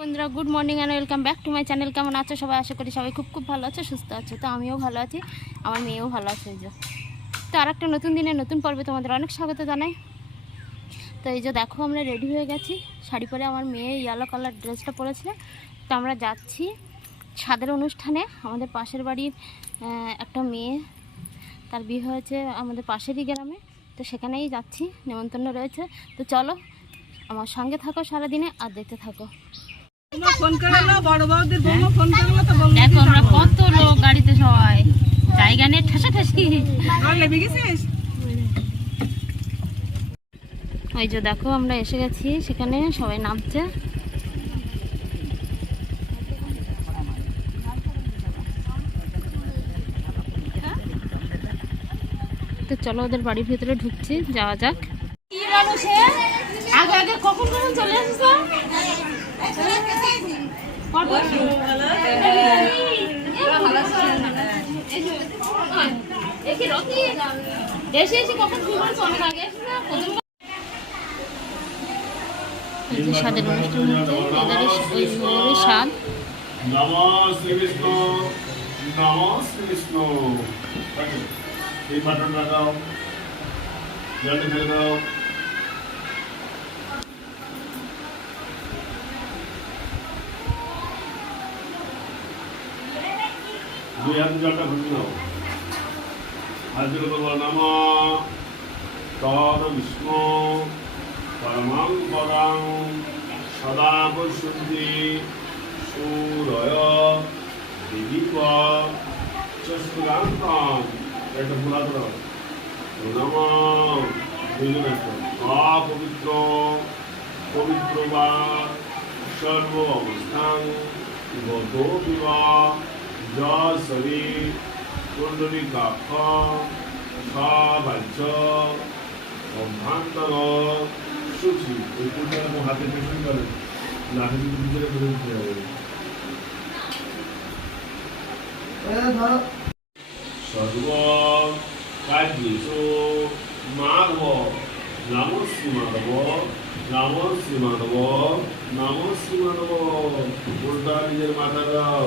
বন্ধুরা good morning and welcome back to my channel কেমন আছো সবাই? আশা করি সবাই খুব খুব ভালো আছে, সুস্থ আছে। তো আমিও ভালো আছি, আমার মেয়েও ভালো আছে যে। তো আর একটা নতুন দিনে নতুন পর্বে তোমাদের অনেক স্বাগত জানাই। তো এই যে দেখো, আমরা রেডি হয়ে গেছি। শাড়ি পরে আমার মেয়ে ইয়েলো কালার ড্রেসটা পরেছে। তো আমরা যাচ্ছি ছাদের অনুষ্ঠানে। আমাদের পাশের বাড়ির একটা মেয়ে, তার বিয়ে হয়েছে আমাদের পাশেরই গ্রামে। তো সেখানেই যাচ্ছি, নেমন্তন্ন রয়েছে। তো চলো, আমার সঙ্গে থাকো সারাদিনে আর দেখতে থাকো। দেখো আমরা কত লোক গাড়িতে সবাই। জায়গা নেই ঠাসা ঠাসি ওই যে দেখো আমরা এসে গেছি সেখানে সবাই নামছে। তো চলো ওদের বাড়ির ভিতরে ঢুকছি যাওয়া যাক। আগে আগে কখন কখন চলে আসছো দেশে এসে কখন স্বাদের অনুষ্ঠান হচ্ছে, এবারে ওই স্বাদ। শ্রীকৃষ্ণ নম এই বাটন লাগাও জলটা ফেলে দাও। দুই হাতে জলটা ভুলে দাও হাত জলে বলো নম তদ বিষ্ণু পরমাং পরাং সদা পশ্যন্তি সূরয় দিলীপ চস্তুরান্তম একটা ভোলা করো নম দুজন অপবিত্র পবিত্র বা সর্ব অবস্থান গত বিবা যশ শরীর কুণ্ডলী কাক্ষ সবাচ্য অভ্যন্তর সুখী ওই কোনটা হাতে পেছন করে লাঠি ভিতরে করে দিতে হবে সর্ব কার্যেষু মাধব নাম শ্রী মাধব নাম শ্রী মাধব নাম শ্রী মাধব উল্টা নিজের মাথা দাও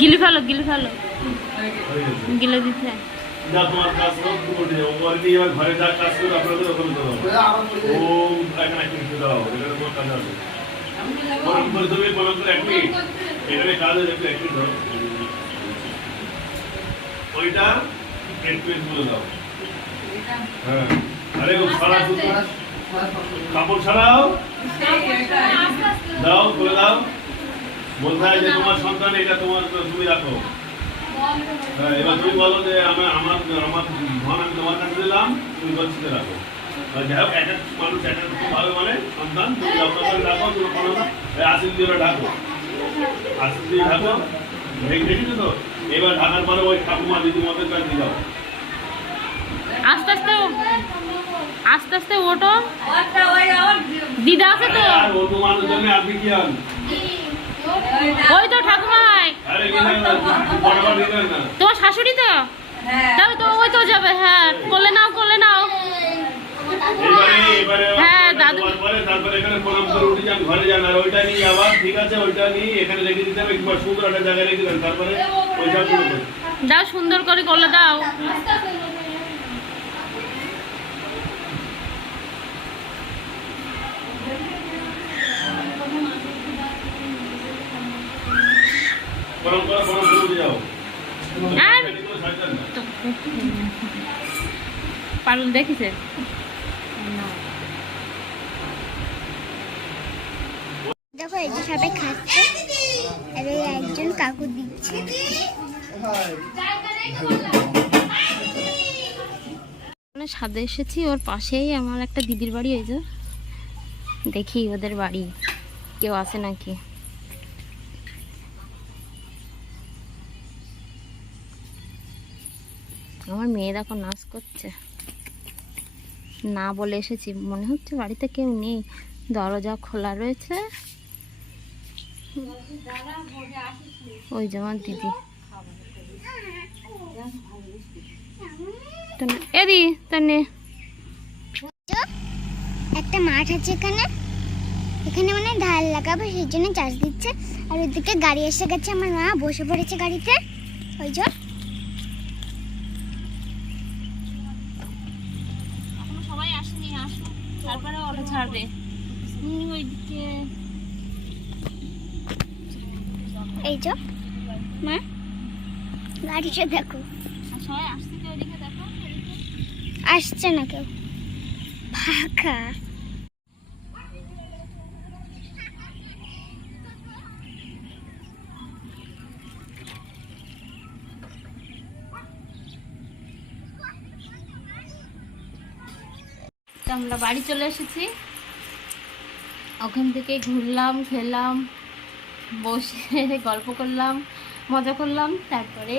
গিলি ফেলো গিলি ফেলো। গিলে দিতে। ঘরে যা কাজ করো আপনাদের ওখানে ও এখানে দাও এখানে তোমার কাজ আছে। তুমি বরং করে এক মিনিট। এখানে কাজ আছে এক মিনিট ধরো। ওইটা এক মিনিট বলে দাও। হ্যাঁ। আরে ও সারা কাপড় ছাড়াও। দাও করে দাও। হয় যে তোমার সন্তান এটা তোমার তুমি রাখো। হ্যাঁ, এবার তুমি বলো যে আমার আমার আমার ধন আমি তোমার কাছে দিলাম তুমি গচ্ছিতে রাখো। যাই হোক এক এক মানুষ এক এক রকম ভাবে সন্তান তুমি যত্ন রাখো তুমি কোনো না। দিয়ে ঢাকো আসিল দিয়ে ঢাকো ঢেকে তো? এবার ঢাকার পরে ওই ঠাকুমা দিদি মতের কাছে যাও। আস্তে আস্তে আস্তে আস্তে ওটো দিদা আছে তো? আর মানুষজনে আপনি কি হন ওই তো ঠাকুমাই। তোমার শাশুড়ি তো? তাই তো ওই তো যাবে হ্যাঁ। কোলে নাও কোলে নাও। হ্যাঁ। তারপরে এখানে আর ওইটা নিয়ে ঠিক আছে ওইটা এখানে দিতে হবে একটা রেখে তারপরে দাও সুন্দর করে কোলে দাও প্রণাম করো প্রণাম করে উঠে যাও আর- পেটে কোনো শয়তান না। পারুল দেখিছে? দেখো এই যে সবাই খাচ্ছে আর এই একজন কাকু দিচ্ছে। মানে সাদে এসেছি ওর পাশেই আমার একটা দিদির বাড়ি হয়েছে দেখি ওদের বাড়ি কেউ আছে নাকি? আমার মেয়ে দেখো নাচ করছে। না বলে এসেছি। মনে হচ্ছে বাড়িতে কেউ নেই। দরজা খোলা রয়েছে। ওই যে দিদি। এদি তানে একটা মাঠ আছে এখানে। এখানে মানে ধান লাগাবো, সেই জন্য চাষ দিচ্ছে। আর ওইদিকে গাড়ি এসে গেছে। আমার মা বসে পড়েছে গাড়িতে। ওই যে এখনও সবাই আসেনি আসো তারপরে অটো ছাড়বে উনি ওইদিকে এই যে। মা? গাড়িটা দেখো। আসছে না কেউ। ফাঁকা। তো আমরা বাড়ি চলে এসেছি। ওখান থেকে ঘুরলাম খেলাম বসে গল্প করলাম মজা করলাম তারপরে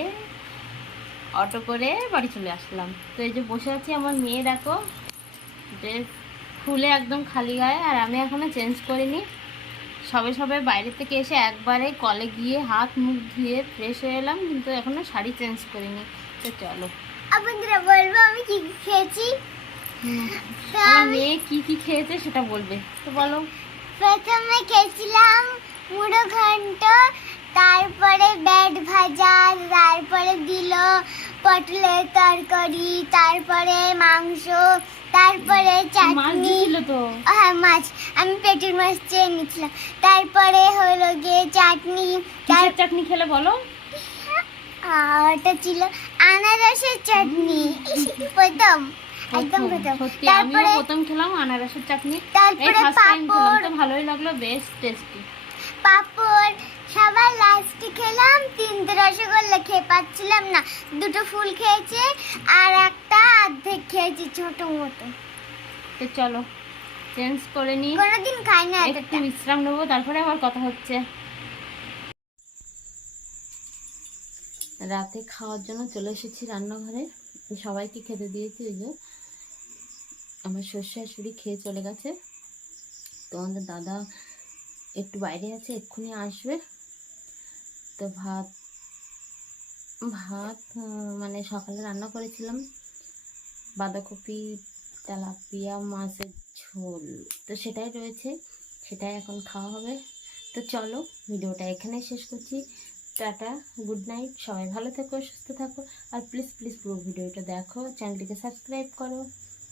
অটো করে বাড়ি চলে আসলাম। তো এই যে বসে আছি আমার মেয়ে দেখো ড্রেস খুলে একদম খালি গায়ে আর আমি এখনও চেঞ্জ করিনি। সবে সবে বাইরে থেকে এসে একবারে কলে গিয়ে হাত মুখ ধুয়ে ফ্রেশ হয়ে এলাম কিন্তু এখনও শাড়ি চেঞ্জ করিনি। তো চলো। আপনারা বলব আমি কি কি খেয়েছি আমি মেয়ে কি কি খেয়েছে সেটা বলবে। তো বলো। প্রথমে খেয়েছিলাম মুড়ো ঘন্ট তারপরে ব্যাট ভাজা তারপরে দিল পটলের তরকারি তারপরে মাংস তারপরে চাটনি। হ্যাঁ মাছ। আমি পেটের মাছ চেয়ে নিয়েছিলাম তারপরে হলো গিয়ে চাটনি চাটনি খেলে বলো? আর ওটা ছিল আনারসের চাটনি। প্রথম। একদম প্রথম। সত্যি আমিও প্রথম খেলাম আনারসের চাটনি। এই ফার্স্ট টাইম খেলাম তো ভালোই লাগল বেশ টেস্টি পাপড় সবার লাস্টে খেলাম তিনটে রসগোল্লা খেয়ে পাচ্ছিলাম না। দুটো ফুল খেয়েছে আর একটা অর্ধেক খেয়েছি ছোট মতো। তো চলো চেঞ্জ করে নিই। কোনোদিন খাই না একটু বিশ্রাম নেব তারপরে আমার কথা হচ্ছে। রাতে খাওয়ার জন্য চলে এসেছি রান্নাঘরে। সবাইকে খেতে দিয়েছি ওই যে। আমার শ্বশুর খেয়ে চলে গেছে। তো আমাদের দাদা একটু বাইরে আছে, এক্ষুনি আসবে। তো ভাত ভাত মানে সকালে রান্না করেছিলাম। বাঁধাকপি, তেলাপিয়া, মাছের ঝোল, তো সেটাই রয়েছে, সেটাই এখন খাওয়া হবে। তো চলো, ভিডিওটা এখানে শেষ করছি। টাটা, গুড নাইট, সবাই ভালো থেকো, সুস্থ থাকো। আর প্লিজ প্লিজ পুরো ভিডিওটা দেখো, চ্যানেলটিকে সাবস্ক্রাইব করো।